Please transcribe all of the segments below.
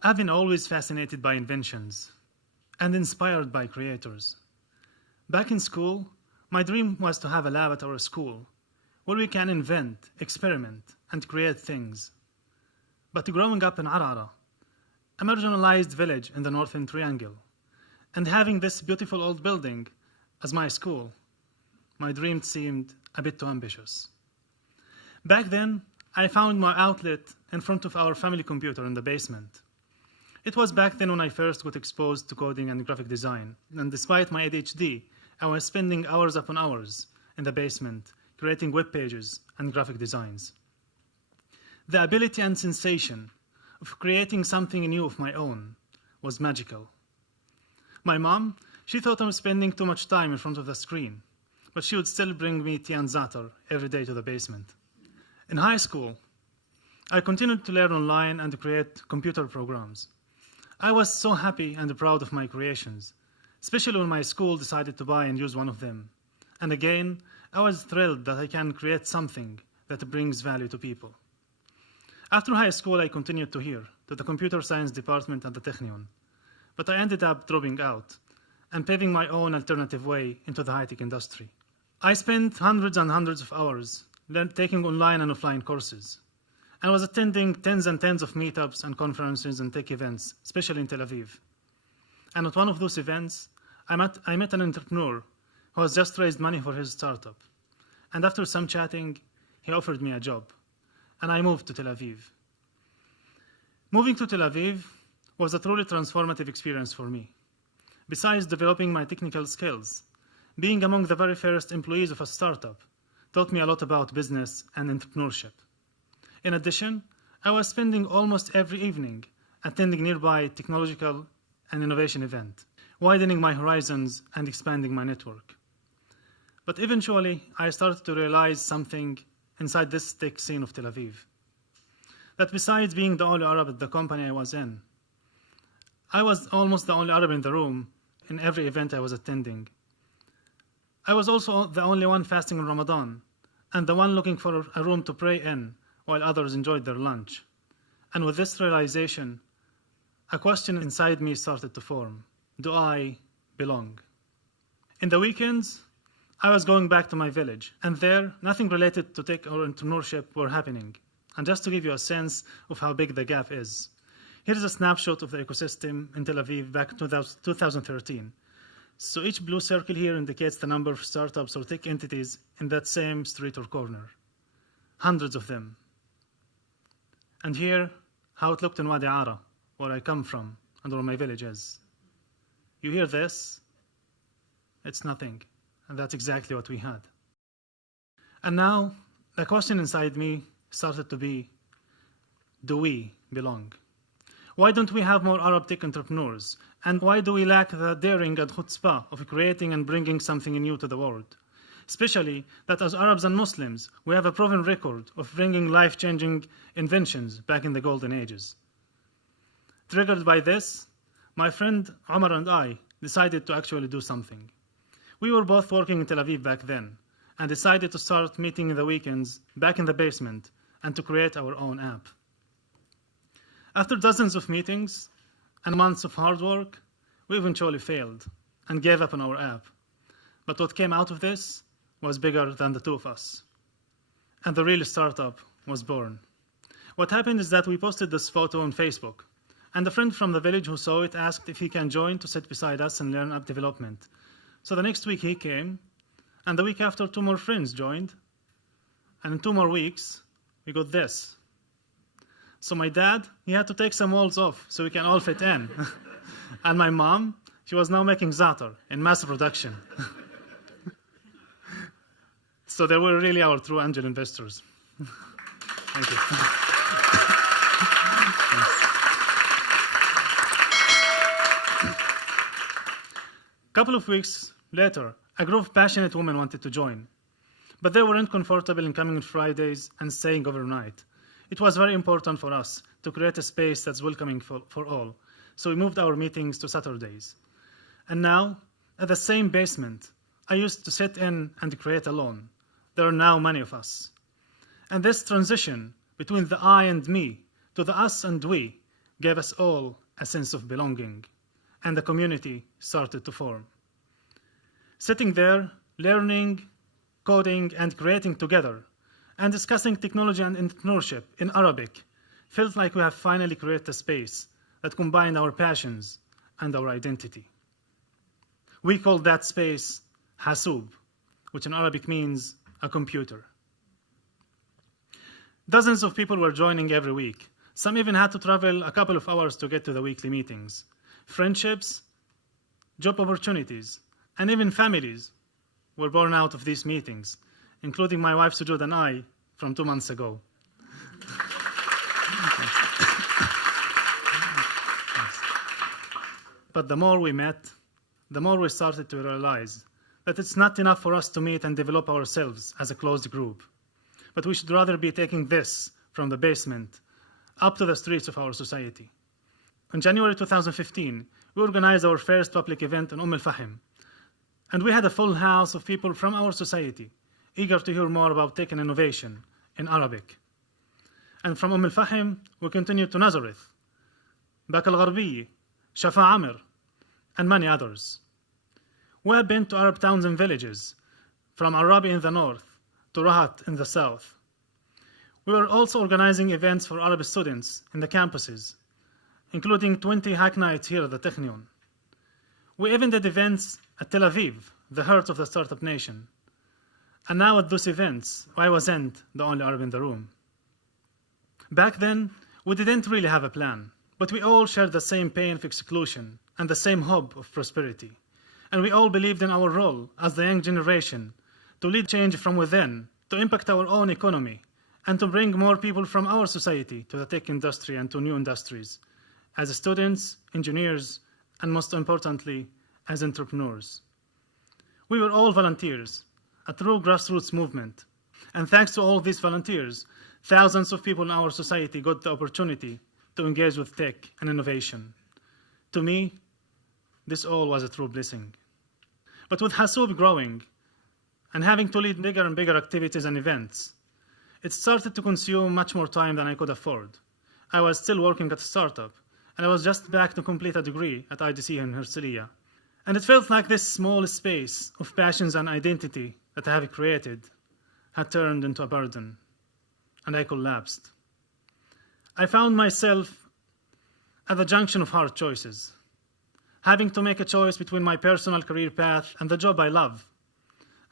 I've been always fascinated by inventions and inspired by creators. Back in school, my dream was to have a lab at our school where we can invent, experiment, and create things. But growing up in Arara, a marginalized village in the Northern Triangle, and having this beautiful old building as my school, my dream seemed a bit too ambitious. Back then, I found my outlet in front of our family computer in the basement. It was back then when I first got exposed to coding and graphic design, and despite my ADHD, I was spending hours upon hours in the basement creating web pages and graphic designs. The ability and sensation of creating something new of my own was magical. My mom, she thought I was spending too much time in front of the screen, but she would still bring me tea and za'atar every day to the basement. In high school, I continued to learn online and to create computer programs. I was so happy and proud of my creations, especially when my school decided to buy and use one of them. And again, I was thrilled that I can create something that brings value to people. After high school, I continued to the computer science department at the Technion, but I ended up dropping out and paving my own alternative way into the high-tech industry. I spent hundreds and hundreds of hours taking online and offline courses, and was attending tens and tens of meetups and conferences and tech events, especially in Tel Aviv. And at one of those events, I met an entrepreneur who has just raised money for his startup. And after some chatting, he offered me a job, and I moved to Tel Aviv. Moving to Tel Aviv was a truly transformative experience for me. Besides developing my technical skills, being among the very first employees of a startup taught me a lot about business and entrepreneurship. In addition, I was spending almost every evening attending nearby technological and innovation event, widening my horizons and expanding my network. But eventually, I started to realize something inside this tech scene of Tel Aviv. That besides being the only Arab at the company I was in, I was almost the only Arab in the room in every event I was attending. I was also the only one fasting in Ramadan, and the one looking for a room to pray in while others enjoyed their lunch. And with this realization, a question inside me started to form. Do I belong? In the weekends, I was going back to my village, and there, nothing related to tech or entrepreneurship were happening. And just to give you a sense of how big the gap is, here's a snapshot of the ecosystem in Tel Aviv back in 2013. So each blue circle here indicates the number of startups or tech entities in that same street or corner. Hundreds of them. And here, how it looked in Wadi Ara, where I come from, and where my village is. You hear this? It's nothing. And that's exactly what we had. And now, the question inside me started to be, do we belong? Why don't we have more Arab tech entrepreneurs? And why do we lack the daring and chutzpah of creating and bringing something new to the world? Especially that as Arabs and Muslims, we have a proven record of bringing life-changing inventions back in the golden ages. Triggered by this, my friend Omar and I decided to actually do something. We were both working in Tel Aviv back then, and decided to start meeting in the weekends back in the basement and to create our own app. After dozens of meetings and months of hard work, we eventually failed and gave up on our app. But what came out of this was bigger than the two of us. And the real startup was born. What happened is that we posted this photo on Facebook, and a friend from the village who saw it asked if he can join to sit beside us and learn app development. So the next week he came, and the week after 2 more friends joined, and in 2 more weeks, we got this. So my dad, he had to take some walls off so we can all fit in. And my mom, she was now making za'atar in mass production. So they were really our true angel investors. Thank you. A couple of weeks later, a group of passionate women wanted to join, but they weren't comfortable in coming on Fridays and staying overnight. It was very important for us to create a space that's welcoming for all, so we moved our meetings to Saturdays. And now, at the same basement, I used to sit in and create alone. There are now many of us. And this transition between the I and me to the us and we gave us all a sense of belonging, and a community started to form. Sitting there, learning, coding, and creating together, and discussing technology and entrepreneurship in Arabic, felt like we have finally created a space that combined our passions and our identity. We called that space Hasoub, which in Arabic means a computer. Dozens of people were joining every week. Some even had to travel a couple of hours to get to the weekly meetings. Friendships, job opportunities, and even families were born out of these meetings, including my wife Sujud and I from 2 months ago. But the more we met, the more we started to realize that it's not enough for us to meet and develop ourselves as a closed group, but we should rather be taking this from the basement up to the streets of our society. In January 2015, we organized our first public event in Al-Fahim, and we had a full house of people from our society, eager to hear more about tech and innovation in Arabic. And from Al-Fahim, we continued to Nazareth, Bak al-Gharbiya, Shafa Amir, and many others. We have been to Arab towns and villages, from Arabi in the north to Rahat in the south. We were also organizing events for Arab students in the campuses, including 20 hack nights here at the Technion. We even did events at Tel Aviv, the heart of the startup nation. And now at those events, I wasn't the only Arab in the room. Back then, we didn't really have a plan, but we all shared the same pain of exclusion and the same hope of prosperity. And we all believed in our role as the young generation to lead change from within, to impact our own economy, and to bring more people from our society to the tech industry and to new industries, as students, engineers, and most importantly, as entrepreneurs. We were all volunteers, a true grassroots movement. And thanks to all these volunteers, thousands of people in our society got the opportunity to engage with tech and innovation. To me, this all was a true blessing. But with Hasoub growing and having to lead bigger and bigger activities and events, it started to consume much more time than I could afford. I was still working at a startup, and I was just back to complete a degree at IDC in Herzliya. And it felt like this small space of passions and identity that I have created had turned into a burden, and I collapsed. I found myself at the junction of hard choices, having to make a choice between my personal career path and the job I love,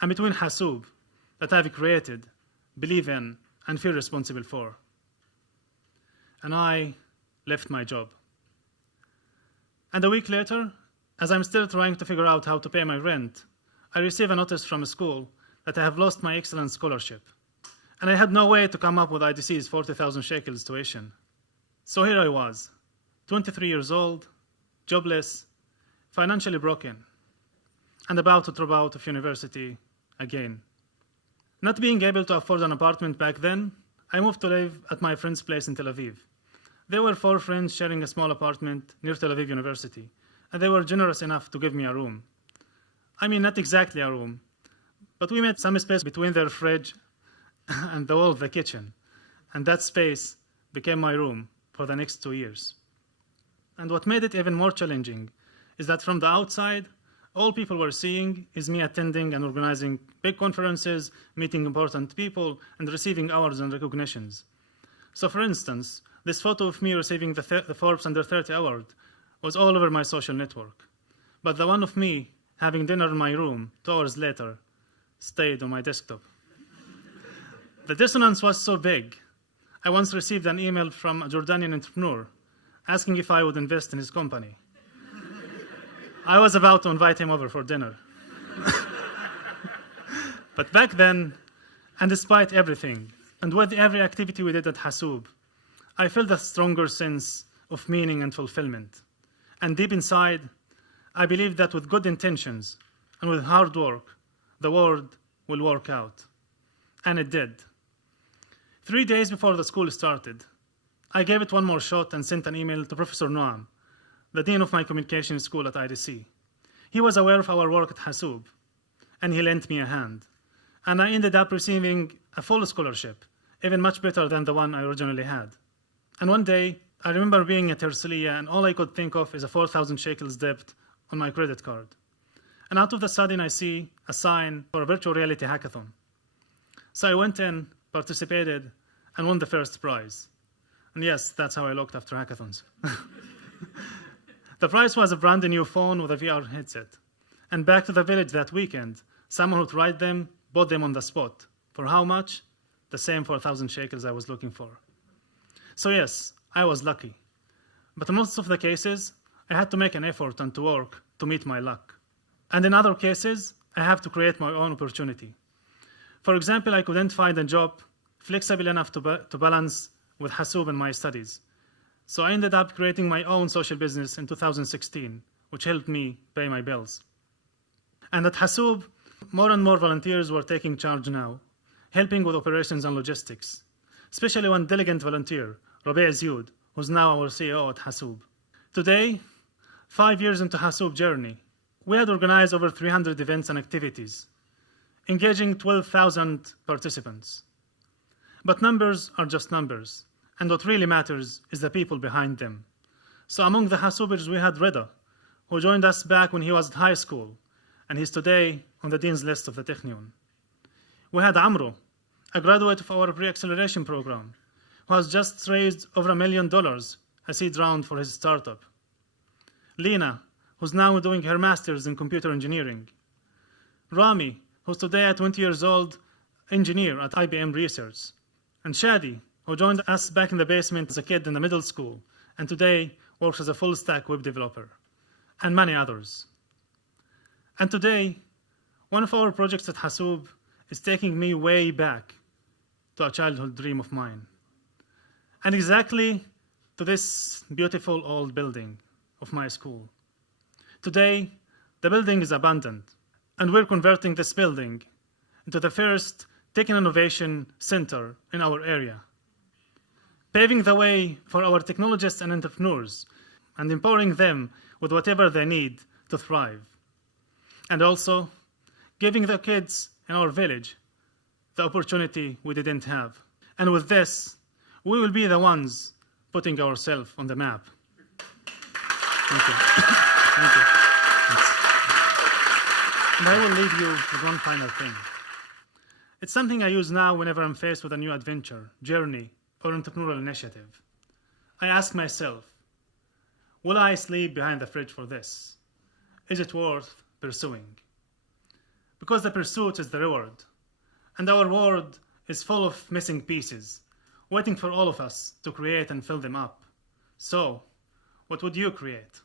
and between Hasoub, that I've created, believe in, and feel responsible for. And I left my job. And a week later, as I'm still trying to figure out how to pay my rent, I receive a notice from a school that I have lost my excellence scholarship. And I had no way to come up with IDC's 40,000 shekels tuition. So here I was, 23 years old, jobless, financially broken, and about to drop out of university again. Not being able to afford an apartment back then, I moved to live at my friend's place in Tel Aviv. There were 4 friends sharing a small apartment near Tel Aviv University, and they were generous enough to give me a room. I mean, not exactly a room, but we made some space between their fridge and the wall of the kitchen, and that space became my room for the next 2 years. And what made it even more challenging is that from the outside, all people were seeing is me attending and organizing big conferences, meeting important people, and receiving awards and recognitions. So for instance, this photo of me receiving the Forbes Under 30 award was all over my social network. But the one of me having dinner in my room 2 hours later stayed on my desktop. The dissonance was so big, I once received an email from a Jordanian entrepreneur asking if I would invest in his company. I was about to invite him over for dinner. But back then, and despite everything, and with every activity we did at Hasoub, I felt a stronger sense of meaning and fulfillment. And deep inside, I believed that with good intentions and with hard work, the world will work out. And it did. 3 days before the school started, I gave it one more shot and sent an email to Professor Noam, the dean of my communication school at IDC. He was aware of our work at Hasoub, and he lent me a hand. And I ended up receiving a full scholarship, even much better than the one I originally had. And one day, I remember being at Herzliya and all I could think of is a 4,000 shekels debt on my credit card. And out of the sudden I see a sign for a virtual reality hackathon. So I went in, participated, and won the first prize. And yes, that's how I looked after hackathons. The prize was a brand new phone with a VR headset. And back to the village that weekend, someone who tried them bought them on the spot. For how much? The same 4,000 shekels I was looking for. So yes, I was lucky. But in most of the cases, I had to make an effort and to work to meet my luck. And in other cases, I have to create my own opportunity. For example, I couldn't find a job flexible enough to balance with Hasoub and my studies. So I ended up creating my own social business in 2016, which helped me pay my bills. And at Hasoub, more and more volunteers were taking charge now, helping with operations and logistics, especially one diligent volunteer, Rabi' Zioud, who's now our CEO at Hasoub. Today, 5 years into Hasoub journey, we had organized over 300 events and activities, engaging 12,000 participants. But numbers are just numbers, and what really matters is the people behind them. So among the Hasoubers, we had Reda, who joined us back when he was at high school, and he's today on the Dean's List of the Technion. We had Amro, a graduate of our pre-acceleration program, who has just raised over $1 million, a seed round for his startup. Lena, who's now doing her master's in computer engineering. Rami, who's today a 20 years old engineer at IBM Research. And Shadi, who joined us back in the basement as a kid in the middle school, and today works as a full-stack web developer, and many others. And today, one of our projects at Hasoub is taking me way back to a childhood dream of mine. And exactly to this beautiful old building of my school. Today, the building is abandoned, and we're converting this building into the first tech and innovation center in our area, paving the way for our technologists and entrepreneurs and empowering them with whatever they need to thrive. And also giving the kids in our village the opportunity we didn't have. And with this, we will be the ones putting ourselves on the map. Thank you. Thank you. And I will leave you with one final thing. It's something I use now whenever I'm faced with a new adventure, journey, or entrepreneurial initiative. I ask myself, will I sleep behind the fridge for this? Is it worth pursuing? Because the pursuit is the reward, and our world is full of missing pieces, waiting for all of us to create and fill them up. So, what would you create?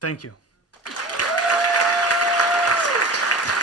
Thank you.